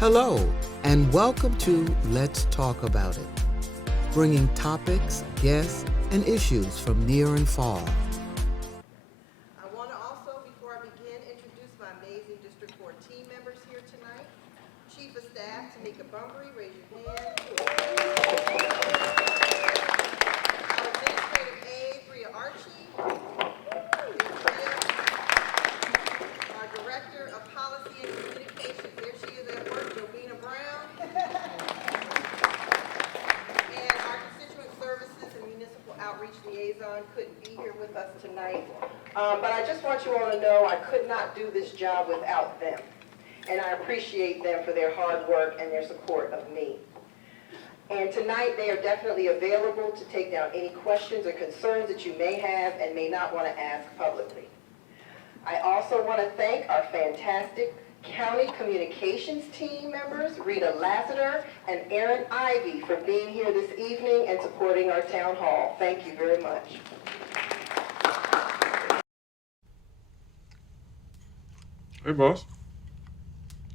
Hello, and welcome to Let's Talk About It, bringing topics, guests, and issues from near and far. I want to also, before I begin, introduce my amazing District 4 team members here tonight. Chief of Staff, Tamika Bunbury, raise your hand. Our Administrative Aide, Bria Archie. Our Director of Policy and Communications, there she is at work, Jovina Brown. And our Constituent Services and Municipal Outreach Liaison couldn't be here with us tonight. But I just want you all to know I could not do this job without them. And I appreciate them for their hard work and their support of me. And tonight they are definitely available to take down any questions or concerns that you may have and may not want to ask publicly. I also want to thank our fantastic County Communications team members, Rita Lassiter and Erin Ivey, for being here this evening and supporting our town hall. Thank you very much. Hey, boss.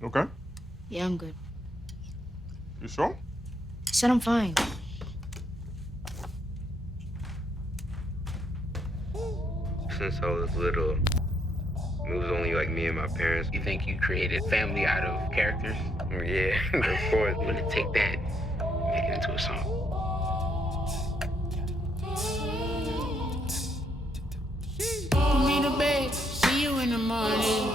Okay? Yeah, I'm good. You sure? I said I'm fine. Since I was little, it was only like me and my parents. You think you created family out of characters? Yeah, of course. I'm gonna take that, make it into a song. Put me to bed, see you in the morning.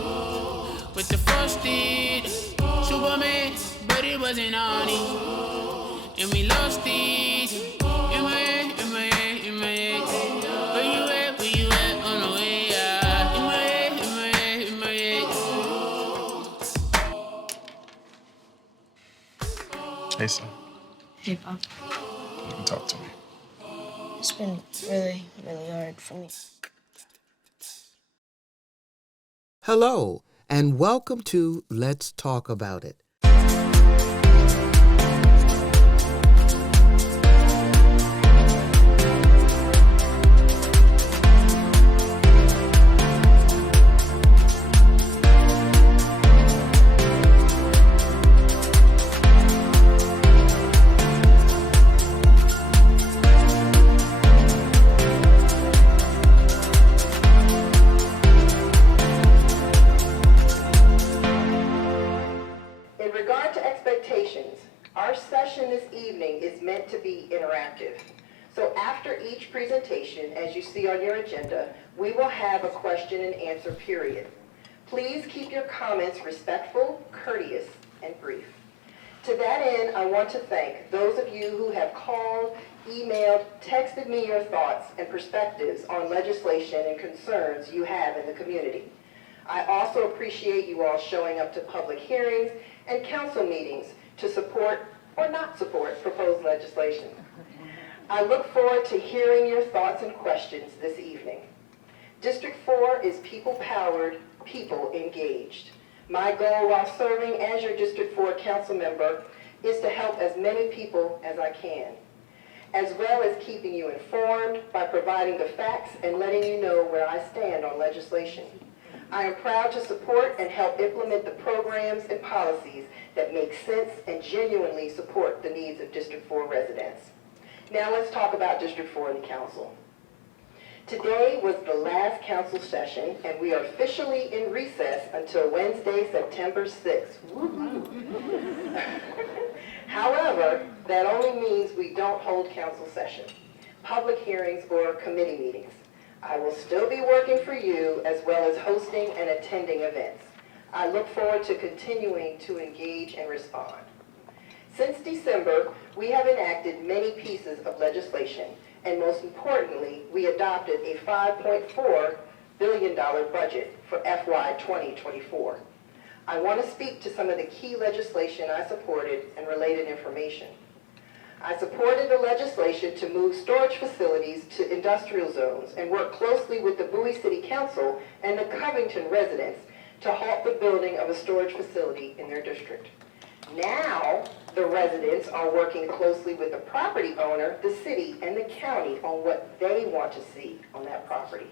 With the frosted Superman, but it wasn't on it. And we lost it. In my head, in my head, in my head. Where you at, on the way out? In my head, in my head, in my head. Hey, son. Hey, Pop. You can talk to me. It's been really, really hard for me. Hello, and welcome to Let's Talk About It. In regard to expectations, our session this evening is meant to be interactive. So after each presentation, as you see on your agenda, we will have a question and answer period. Please keep your comments respectful, courteous, and brief. To that end, I want to thank those of you who have called, emailed, texted me your thoughts and perspectives on legislation and concerns you have in the community. I also appreciate you all showing up to public hearings and council meetings to support or not support proposed legislation. I look forward to hearing your thoughts and questions this evening. District 4 is people-powered, people engaged. My goal while serving as your District 4 council member is to help as many people as I can, as well as keeping you informed by providing the facts and letting you know where I stand on legislation. I am proud to support and help implement the programs and policies that make sense and genuinely support the needs of District 4 residents. Now let's talk about District 4 and the council. Today was the last council session, and we are officially in recess until Wednesday, September 6th. However, that only means we don't hold council session, public hearings, or committee meetings. I will still be working for you as well as hosting and attending events. I look forward to continuing to engage and respond. Since December, we have enacted many pieces of legislation, and most importantly, we adopted a $5.4 billion budget for FY 2024. I want to speak to some of the key legislation I supported and related information. I supported the legislation to move storage facilities to industrial zones and work closely with the Bowie City Council and the Covington residents to halt the building of a storage facility in their district. Now, the residents are working closely with the property owner, the city, and the county on what they want to see on that property.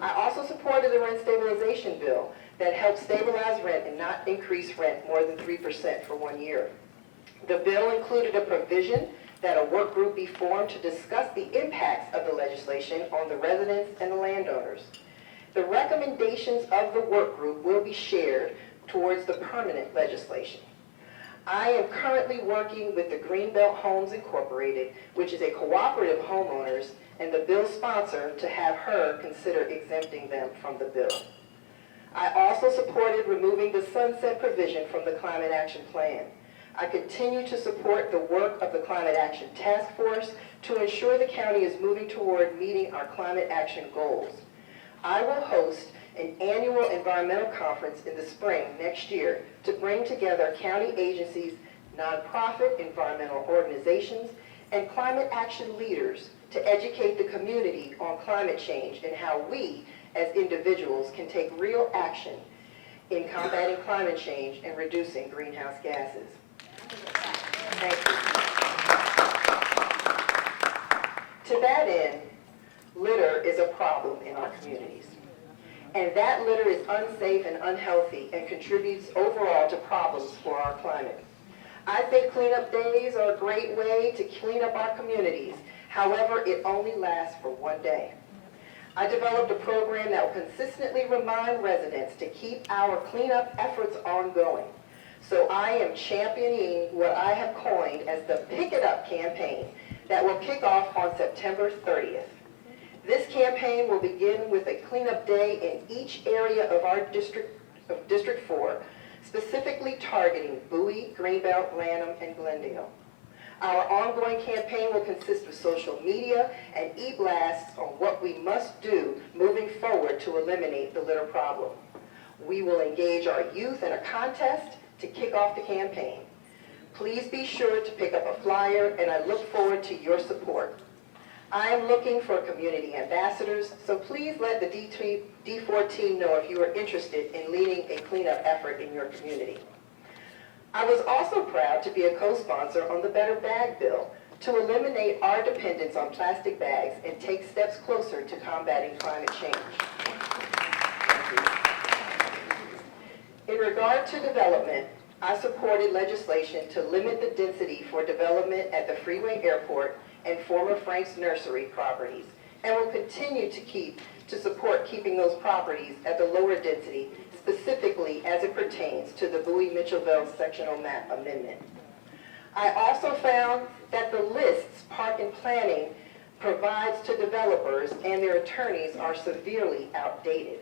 I also supported the rent stabilization bill that help stabilize rent and not increase rent more than 3% for 1 year. The bill included a provision that a work group be formed to discuss the impacts of the legislation on the residents and the landowners. The recommendations of the work group will be shared towards the permanent legislation. I am currently working with the Greenbelt Homes Incorporated, which is a cooperative of homeowners, and the bill sponsor to have her consider exempting them from the bill. I also supported removing the sunset provision from the Climate Action Plan. I continue to support the work of the Climate Action Task Force to ensure the county is moving toward meeting our climate action goals. I will host an annual environmental conference in the spring next year to bring together county agencies, nonprofit environmental organizations, and climate action leaders to educate the community on climate change and how we, as individuals, can take real action in combating climate change and reducing greenhouse gases. Thank you. To that end, litter is a problem in our communities. And that litter is unsafe and unhealthy and contributes overall to problems for our climate. I think cleanup days are a great way to clean up our communities. However, it only lasts for 1 day. I developed a program that will consistently remind residents to keep our cleanup efforts ongoing. So I am championing what I have coined as the Pick It Up campaign that will kick off on September 30th. This campaign will begin with a cleanup day in each area of our District 4, specifically targeting Bowie, Greenbelt, Lanham, and Glendale. Our ongoing campaign will consist of social media and e-blasts on what we must do moving forward to eliminate the litter problem. We will engage our youth in a contest to kick off the campaign. Please be sure to pick up a flyer, and I look forward to your support. I am looking for community ambassadors, so please let the D4 team know if you are interested in leading a cleanup effort in your community. I was also proud to be a co-sponsor on the Better Bag Bill to eliminate our dependence on plastic bags and take steps closer to combating climate change. In regard to development, I supported legislation to limit the density for development at the Freeway Airport and former Frank's Nursery properties, and will continue to support keeping those properties at the lower density, specifically as it pertains to the Bowie-Mitchellville sectional map amendment. I also found that the lists Park and Planning provides to developers and their attorneys are severely outdated.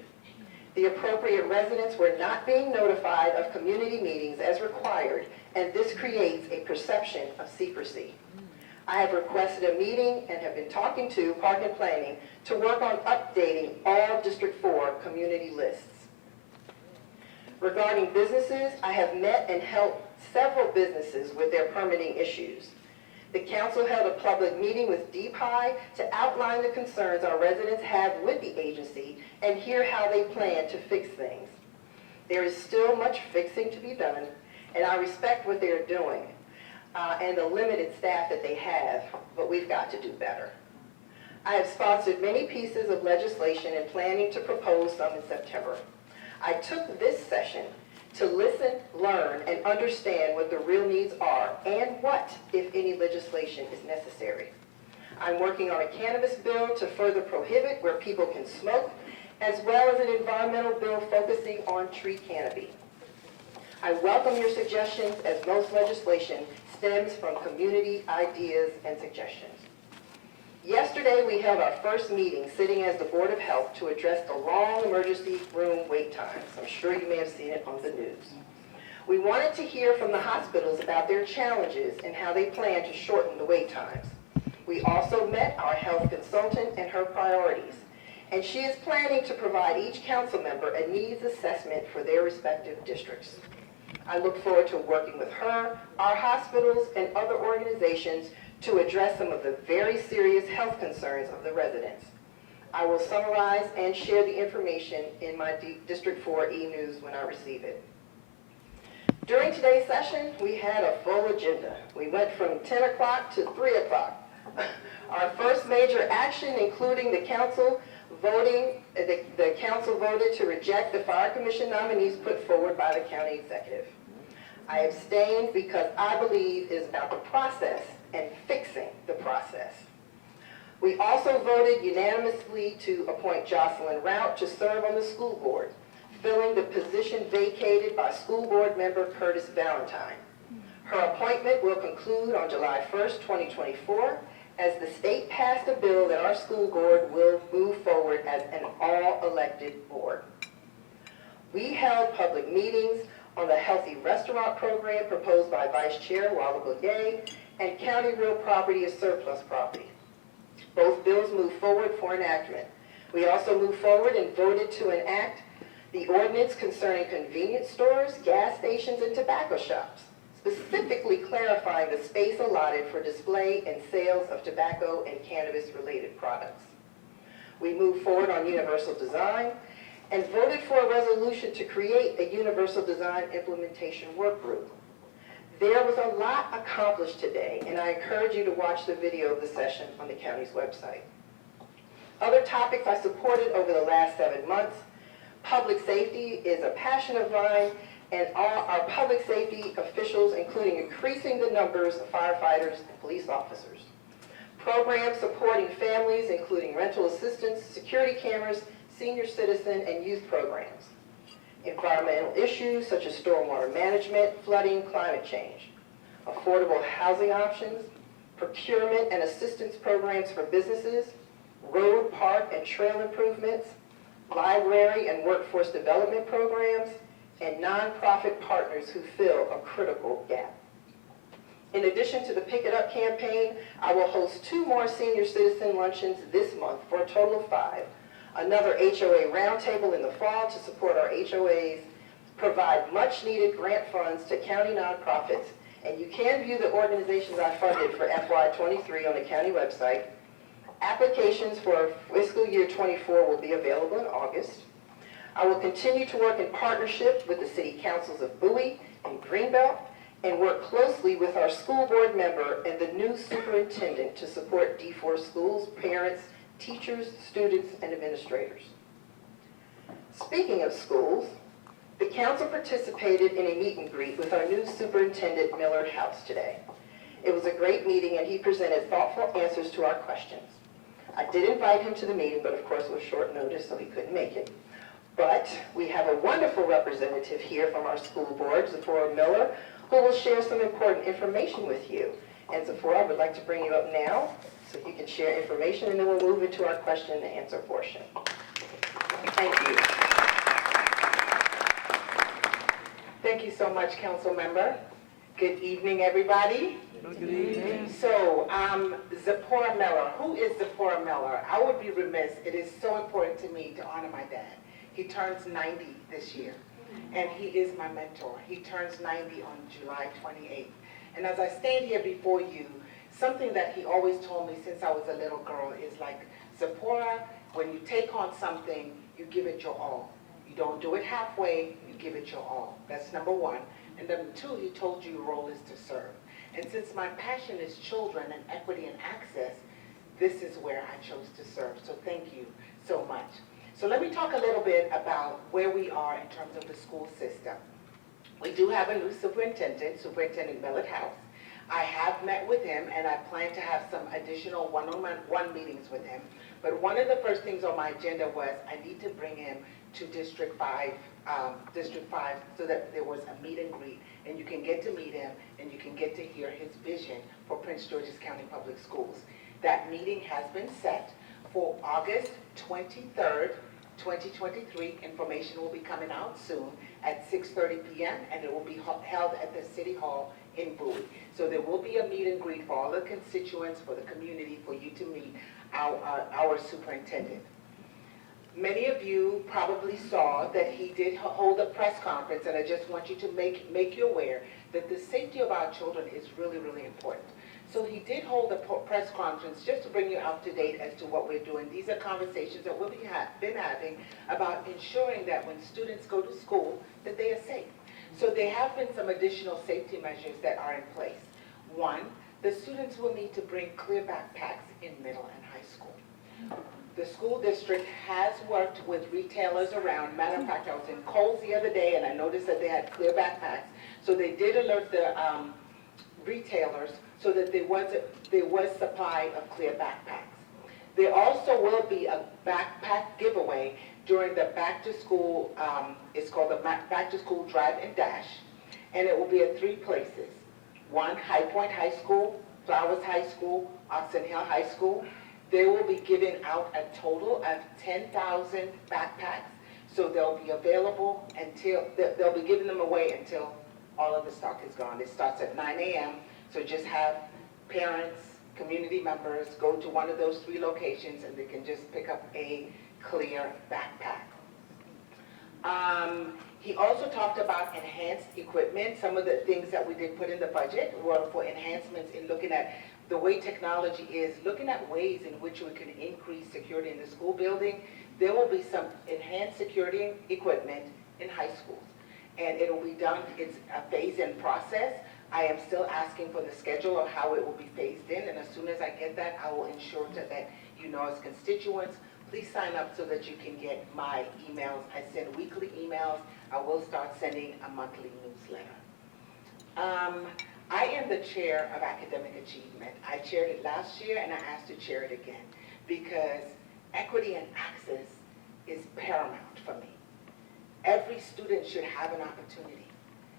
The appropriate residents were not being notified of community meetings as required, and this creates a perception of secrecy. I have requested a meeting and have been talking to Park and Planning to work on updating all District 4 community lists. Regarding businesses, I have met and helped several businesses with their permitting issues. The council held a public meeting with DPI to outline the concerns our residents have with the agency and hear how they plan to fix things. There is still much fixing to be done, and I respect what they're doing and the limited staff that they have, but we've got to do better. I have sponsored many pieces of legislation and planning to propose some in September. I took this session to listen, learn, and understand what the real needs are and what, if any, legislation is necessary. I'm working on a cannabis bill to further prohibit where people can smoke, as well as an environmental bill focusing on tree canopy. I welcome your suggestions, as most legislation stems from community ideas and suggestions. Yesterday, we held our first meeting sitting as the Board of Health to address the long emergency room wait times. I'm sure you may have seen it on the news. We wanted to hear from the hospitals about their challenges and how they plan to shorten the wait times. We also met our health consultant and her priorities, and she is planning to provide each council member a needs assessment for their respective districts. I look forward to working with her, our hospitals, and other organizations to address some of the very serious health concerns of the residents. I will summarize and share the information in my District 4 e-news when I receive it. During today's session, we had a full agenda. We went from 10 o'clock to 3 o'clock. Our first major action, including the council The council voted to reject the fire commission nominees put forward by the county executive. I abstained because I believe it is about the process and fixing the process. We also voted unanimously to appoint Jocelyn Rout to serve on the school board, filling the position vacated by school board member Curtis Valentine. Her appointment will conclude on July 1st, 2024, as the state passed a bill that our school board will move forward as an all-elected board. We held public meetings on the Healthy Restaurant Program proposed by Vice Chair Walla Bouye and County Real Property is Surplus Property. Both bills moved forward for enactment. We also moved forward and voted to enact the ordinance concerning convenience stores, gas stations, and tobacco shops, specifically clarifying the space allotted for display and sales of tobacco and cannabis-related products. We moved forward on universal design and voted for a resolution to create a universal design implementation work group. There was a lot accomplished today, and I encourage you to watch the video of the session on the county's website. Other topics I supported over the last 7 months: public safety is a passion of mine, and our public safety officials, including increasing the numbers of firefighters and police officers. Programs supporting families, including rental assistance, security cameras, senior citizen, and youth programs. Environmental issues such as stormwater management, flooding, climate change. Affordable housing options, procurement and assistance programs for businesses, road, park, and trail improvements, library and workforce development programs, and nonprofit partners who fill a critical gap. In addition to the Pick It Up campaign, I will host 2 more senior citizen luncheons this month for a total of 5. Another HOA roundtable in the fall to support our HOAs, provide much needed grant funds to county nonprofits, and you can view the organizations I funded for FY23 on the county website. Applications for fiscal year 24 will be available in August. I will continue to work in partnership with the city councils of Bowie and Greenbelt and work closely with our school board member and the new superintendent to support D4 schools, parents, teachers, students, and administrators. Speaking of schools, the council participated in a meet and greet with our new superintendent, Millard House, today. It was a great meeting and he presented thoughtful answers to our questions. I did invite him to the meeting, but of course it was short notice, so he couldn't make it. But we have a wonderful representative here from our school board, Zipporah Miller, who will share some important information with you. And Zipporah, I would like to bring you up now so you can share information, and then we'll move into our question and answer portion. Thank you. Thank you so much, Council Member. Good evening, everybody. Good evening. So, Zipporah Miller. Who is Zipporah Miller? I would be remiss. It is so important to me to honor my dad. He turns 90 this year, and he is my mentor. He turns 90 on July 28th. And as I stand here before you, something that he always told me since I was a little girl is like, Zipporah, when you take on something, you give it your all. You don't do it halfway, you give it your all. That's number 1. And number 2, he told you your role is to serve. And since my passion is children and equity and access, this is where I chose to serve. So thank you so much. So let me talk a little bit about where we are in terms of the school system. We do have a new superintendent, Superintendent Millard House. I have met with him, and I plan to have some additional one-on-one meetings with him. But one of the first things on my agenda was I need to bring him to District 5, so that there was a meet and greet, and you can get to meet him, and you can get to hear his vision for Prince George's County Public Schools. That meeting has been set for August 23rd, 2023. Information will be coming out soon at 6:30 p.m. and it will be held at the City Hall in Bowie. So there will be a meet and greet for all the constituents, for the community, for you to meet our superintendent. Many of you probably saw that he did hold a press conference, and I just want you to make you aware that the safety of our children is really, really important. So he did hold a press conference just to bring you up to date as to what we're doing. These are conversations that we've been having about ensuring that when students go to school, that they are safe. So there have been some additional safety measures that are in place. 1, the students will need to bring clear backpacks in middle and high school. the school district has worked with retailers around. Matter of fact, I was in Kohl's the other day and I noticed that they had clear backpacks. So they did alert the retailers so that there was supply of clear backpacks. There also will be a backpack giveaway during the back to school, it's called the Back to School Drive and Dash, and it will be at 3 places. 1, High Point High School, Flowers High School, Oxon Hill High School. They will be giving out a total of 10,000 backpacks, so they'll be available until, they'll be giving them away until all of the stock is gone. It starts at 9 a.m., so just have parents, community members go to one of those 3 locations and they can just pick up a clear backpack. He also talked about enhanced equipment. Some of the things that we did put in the budget were for enhancements in looking at the way technology is, looking at ways in which we can increase security in the school building. There will be some enhanced security equipment in high schools, and it will be done, it's a phase-in process. I am still asking for the schedule of how it will be phased in, and as soon as I get that, I will ensure that you know as constituents, please sign up so that you can get my emails. I send weekly emails. I will start sending a monthly newsletter. I am the chair of academic achievement. I chaired it last year and I asked to chair it again because equity and access is paramount for me. Every student should have an opportunity,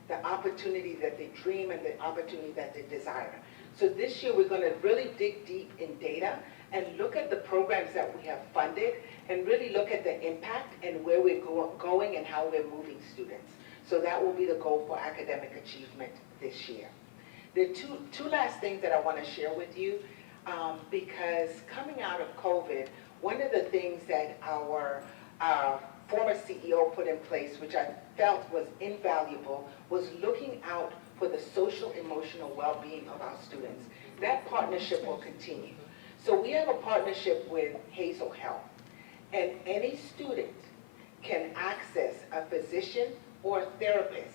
the opportunity that they dream and the opportunity that they desire. So this year we're going to really dig deep in data and look at the programs that we have funded and really look at the impact and where we're going and how we're moving students. So that will be the goal for academic achievement this year. There are two last things that I want to share with you because coming out of COVID, one of the things that our former CEO put in place, which I felt was invaluable, was looking out for the social emotional well-being of our students. That partnership will continue. So we have a partnership with Hazel Health, and any student can access a physician or a therapist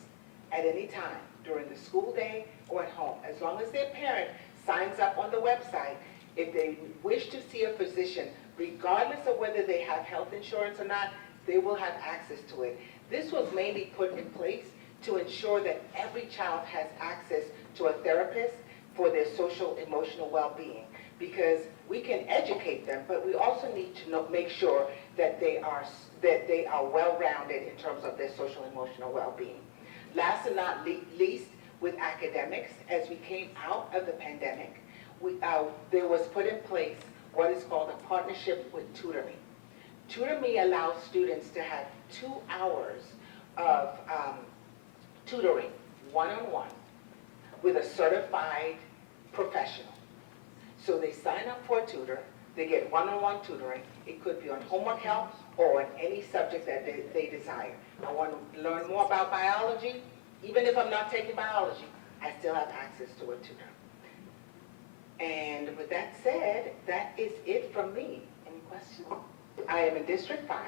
at any time during the school day or at home, as long as their parent signs up on the website. If they wish to see a physician, regardless of whether they have health insurance or not, they will have access to it. This was mainly put in place to ensure that every child has access to a therapist for their social emotional well-being, because we can educate them, but we also need to make sure that they are well-rounded in terms of their social emotional well-being. Last and not least, with academics, as we came out of the pandemic, there was put in place what is called a partnership with TutorMe. TutorMe allows students to have 2 hours of tutoring, one-on-one, with a certified professional. So they sign up for a tutor, they get one-on-one tutoring. It could be on homework help or on any subject that they desire. I want to learn more about biology. Even if I'm not taking biology, I still have access to a tutor. And with that said, that is it from me. Any questions? I am in District 5,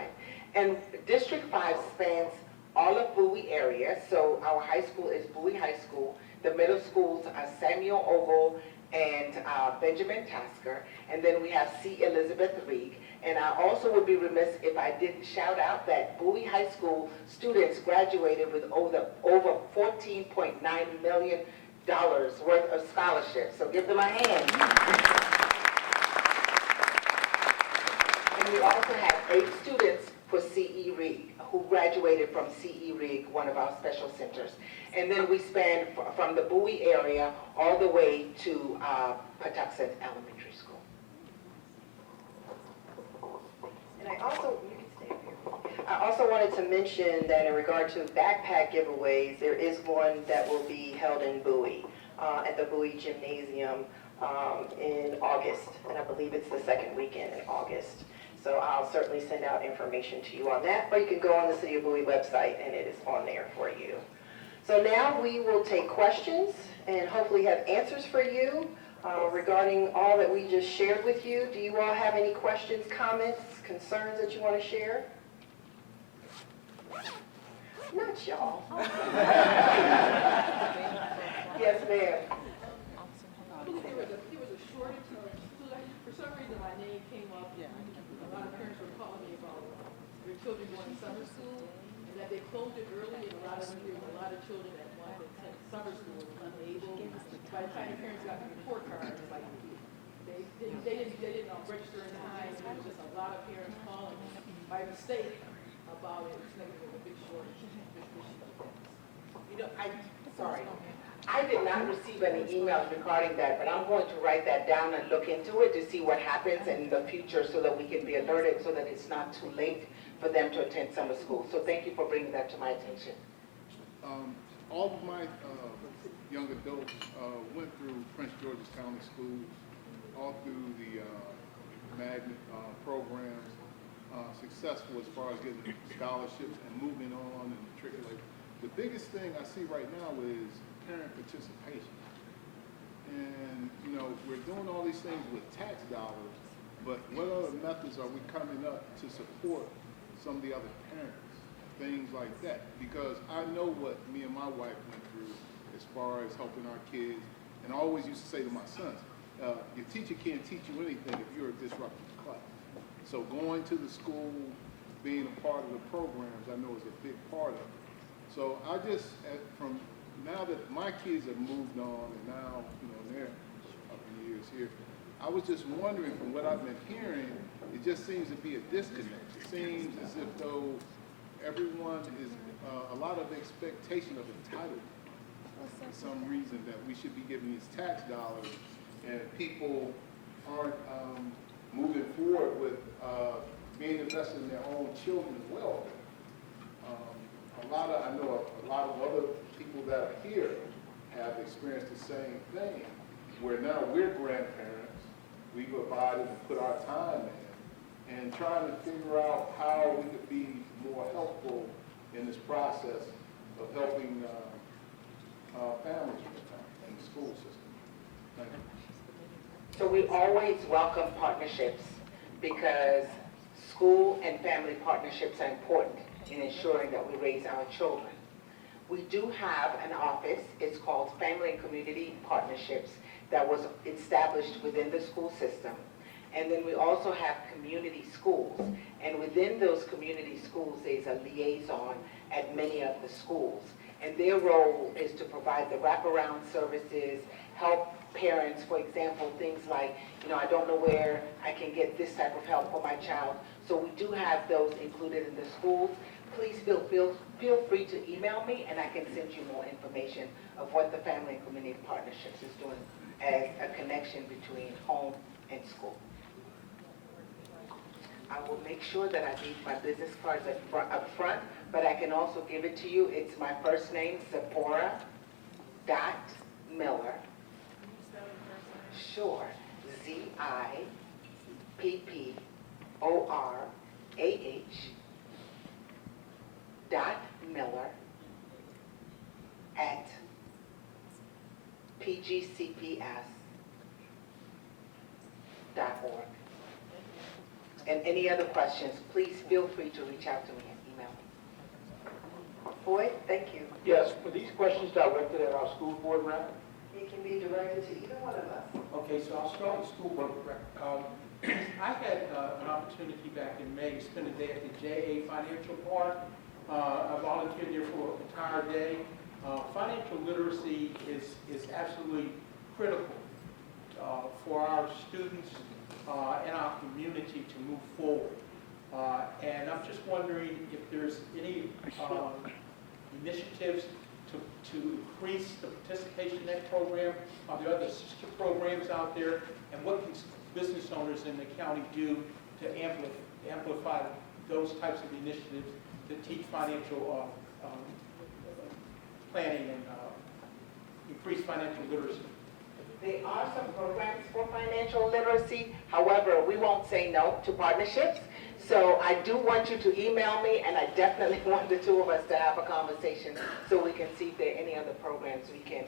and District 5 spans all of Bowie area. So our high school is Bowie High School. The middle schools are Samuel Ogle and Benjamin Tasker, and then we have C. Elizabeth Reed. And I also would be remiss if I didn't shout out that Bowie High School students graduated with over $14.9 million worth of scholarships. So give them a hand. And we also have 8 students for C.E. Reed who graduated from C.E. Reed, one of our special centers. And then we span from the Bowie area all the way to Patuxent Elementary School. And I also wanted to mention that in regard to backpack giveaways, there is one that will be held in Bowie, at the Bowie Gymnasium in August, and I believe it's the second weekend in August. So I'll certainly send out information to you on that, or you can go on the City of Bowie website and it is on there for you. So now we will take questions and hopefully have answers for you regarding all that we just shared with you. Do you all have any questions, comments, concerns that you want to share? Not y'all. Yes, ma'am. There was a shortage of, for some reason my name came up in a lot of by the time the parents got the report card, it's like, they didn't register in time, and there was just a lot of parents calling by mistake about it, it's like a big shortage. You know, sorry. I did not receive any emails regarding that, but I'm going to write that down and look into it to see what happens in the future so that we can be alerted so that it's not too late for them to attend summer school. So thank you for bringing that to my attention. All of my young adults went through Prince George's County Schools, all through the magnet programs, successful as far as getting scholarships and moving on and matriculating. The biggest thing I see right now is parent participation. And, you know, we're doing all these things with tax dollars, but what other methods are we coming up to support some of the other parents, things like that? Because I know what me and my wife went through as far as helping our kids, and I always used to say to my sons, your teacher can't teach you anything if you're a disruptor to class. So going to the school, being a part of the programs, I know is a big part of it. So I just, from now that my kids have moved on and now, you know, they're up in years here, I was just wondering from what I've been hearing, it just seems to be a disconnect. It seems as if though everyone is, a lot of expectation of entitlement for some reason that we should be giving these tax dollars and people aren't moving forward with being invested in their own children's welfare. I know a lot of other people that are here have experienced the same thing, where now we're grandparents, we've abided and put our time in, and trying to figure out how we could be more helpful in this process of helping families in the school system. Thank you. So we always welcome partnerships because school and family partnerships are important in ensuring that we raise our children. We do have an office, it's called Family and Community Partnerships, that was established within the school system. And then we also have community schools. And within those community schools, there's a liaison at many of the schools. And their role is to provide the wraparound services, help parents, for example, things like, you know, I don't know where I can get this type of help for my child. So we do have those included in the schools. Please feel free to email me and I can send you more information of what the Family and Community Partnerships is doing as a connection between home and school. I will make sure that I leave my business cards up front, but I can also give it to you. It's my first name, Zipporah Miller. Sure. ZIPPORAH @pgcps.org. And any other questions, please feel free to reach out to me and email me. Boyd, thank you. Yes, were these questions directed at our school board rep? It can be directed to either one of us. Okay, so I'll start with school board rep. I had an opportunity back in May to spend a day at the JA Financial Park. I volunteered there for an entire day. Financial literacy is absolutely critical for our students and our community to move forward. And I'm just wondering if there's any initiatives to increase the participation in that program. Are there other sister programs out there? And what can business owners in the county do to amplify those types of initiatives to teach financial planning and increase financial literacy? There are some programs for financial literacy. However, we won't say no to partnerships. So I do want you to email me, and I definitely want the two of us to have a conversation so we can see if there are any other programs we can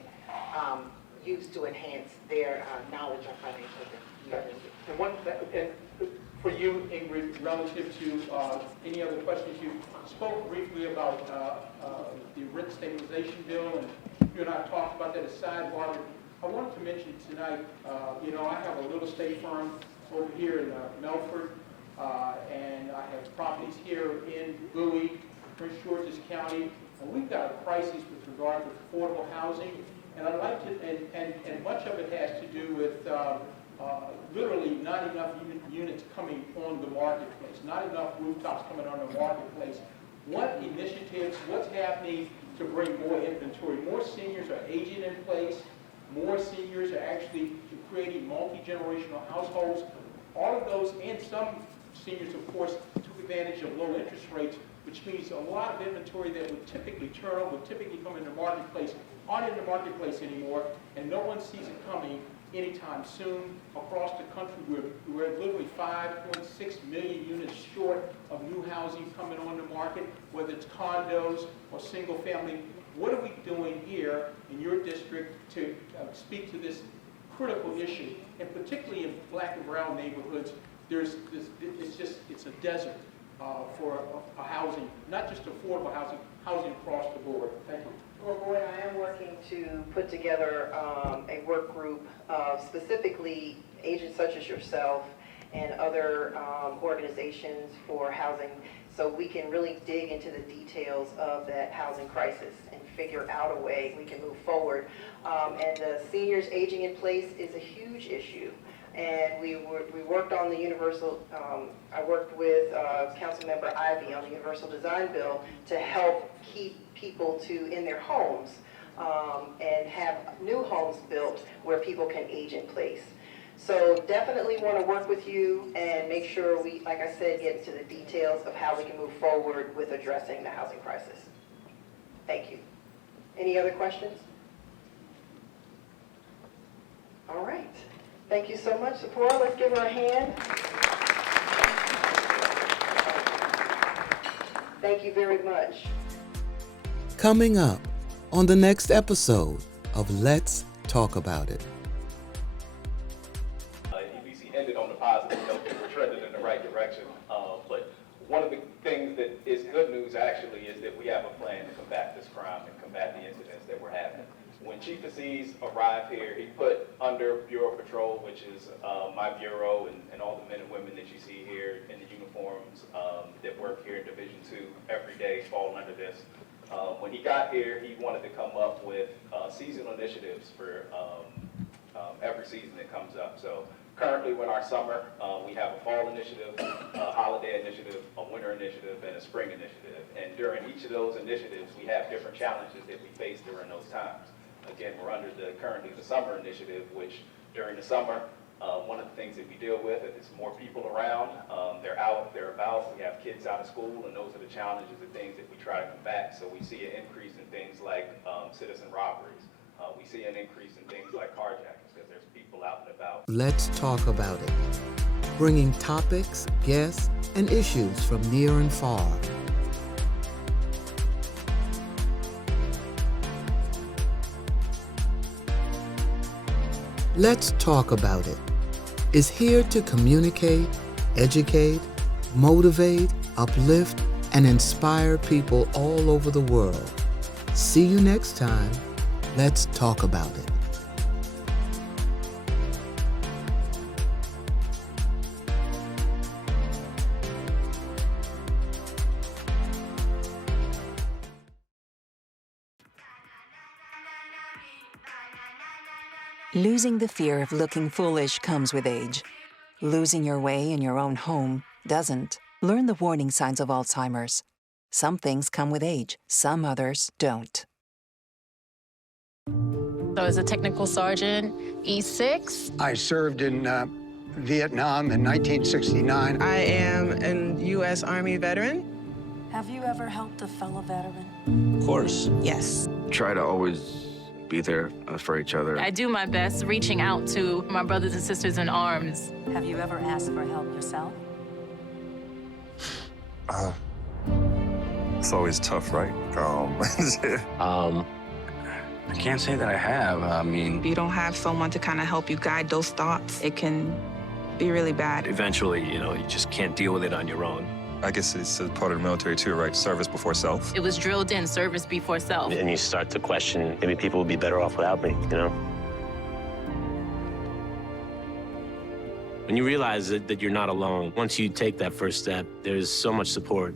use to enhance their knowledge on financial literacy. And for you, Ingrid, relative to any other questions, you spoke briefly about the rent stabilization bill, and you and I talked about that as sidebar. I wanted to mention tonight, I have a real estate firm over here in Melford, and I have properties here in Bowie, Prince George's County, and we've got a crisis with regard to affordable housing. And I'd like to, and enough units coming on the marketplace, not enough rooftops coming on the marketplace. What initiatives, what's happening to bring more inventory? More seniors are aging in place. More seniors are actually creating multi-generational households. All of those, and some seniors, of course, took advantage of low interest rates, which means a lot of inventory that would typically turn over, would typically come in the marketplace, aren't in the marketplace anymore, and no one sees it coming anytime soon. Across the country, we're literally 5.6 million units short of new housing coming on the market, whether it's condos or single family. What are we doing here in your district to speak to this critical issue? And particularly in black and brown neighborhoods, it's a desert for housing, not just affordable housing, housing across the board. Thank you. Well, Roy, I am working to put together a work group of specifically agents such as yourself and other organizations for housing, so we can really dig into the details of that housing crisis and figure out a way we can move forward. And the seniors aging in place is a huge issue. And we worked on the universal, I worked with Councilmember Ivy on the universal design bill to help keep people in their homes and have new homes built where people can age in place. So definitely want to work with you and make sure we, like I said, get into the details of how we can move forward with addressing the housing crisis. Thank you. Any other questions? All right. Thank you so much, Sephora. Let's give her a hand. Thank you very much. Coming up on the next episode of Let's Talk About It. EBC ended on a positive note. We're trending in the right direction. But one of the things that is good news actually is that we have a plan to combat this crime and combat the incidents that we're having. When Chief of C's arrived here, he put under Bureau Patrol, which is my bureau, and all the men and women that you see here in the uniforms that work here in Division 2 every day fall under this. When he got here, he wanted to come up with seasonal initiatives for every season that comes up. So currently with our summer, we have a fall initiative, a holiday initiative, a winter initiative, and a spring initiative. And during each of those initiatives, we have different challenges that we face during those times. Again, we're under currently the summer initiative, which during the summer, one of the things that we deal with is more people around. They're out, they're about. We have kids out of school, and those are the challenges and things that we try to combat. So we see an increase in things like citizen robberies. We see an increase in things like carjackings because there's people out and about. Let's talk about it. Bringing topics, guests, and issues from near and far. Let's Talk About It is here to communicate, educate, motivate, uplift, and inspire people all over the world. See you next time. Let's talk about it. Losing the fear of looking foolish comes with age. Losing your way in your own home doesn't. Learn the warning signs of Alzheimer's. Some things come with age, some others don't. So as a technical sergeant, E6. I served in Vietnam in 1969. I am a U.S. Army veteran. Have you ever helped a fellow veteran? Of course. Yes. Try to always be there for each other. I do my best reaching out to my brothers and sisters in arms. Have you ever asked for help yourself? It's always tough, right? I can't say that I have. I mean, If you don't have someone to kind of help you guide those thoughts, it can be really bad. eventually, you just can't deal with it on your own. I guess it's a part of the military too, right? Service before self. It was drilled in, service before self. And you start to question, maybe people would be better off without me, When you realize that you're not alone, once you take that first step, there's so much support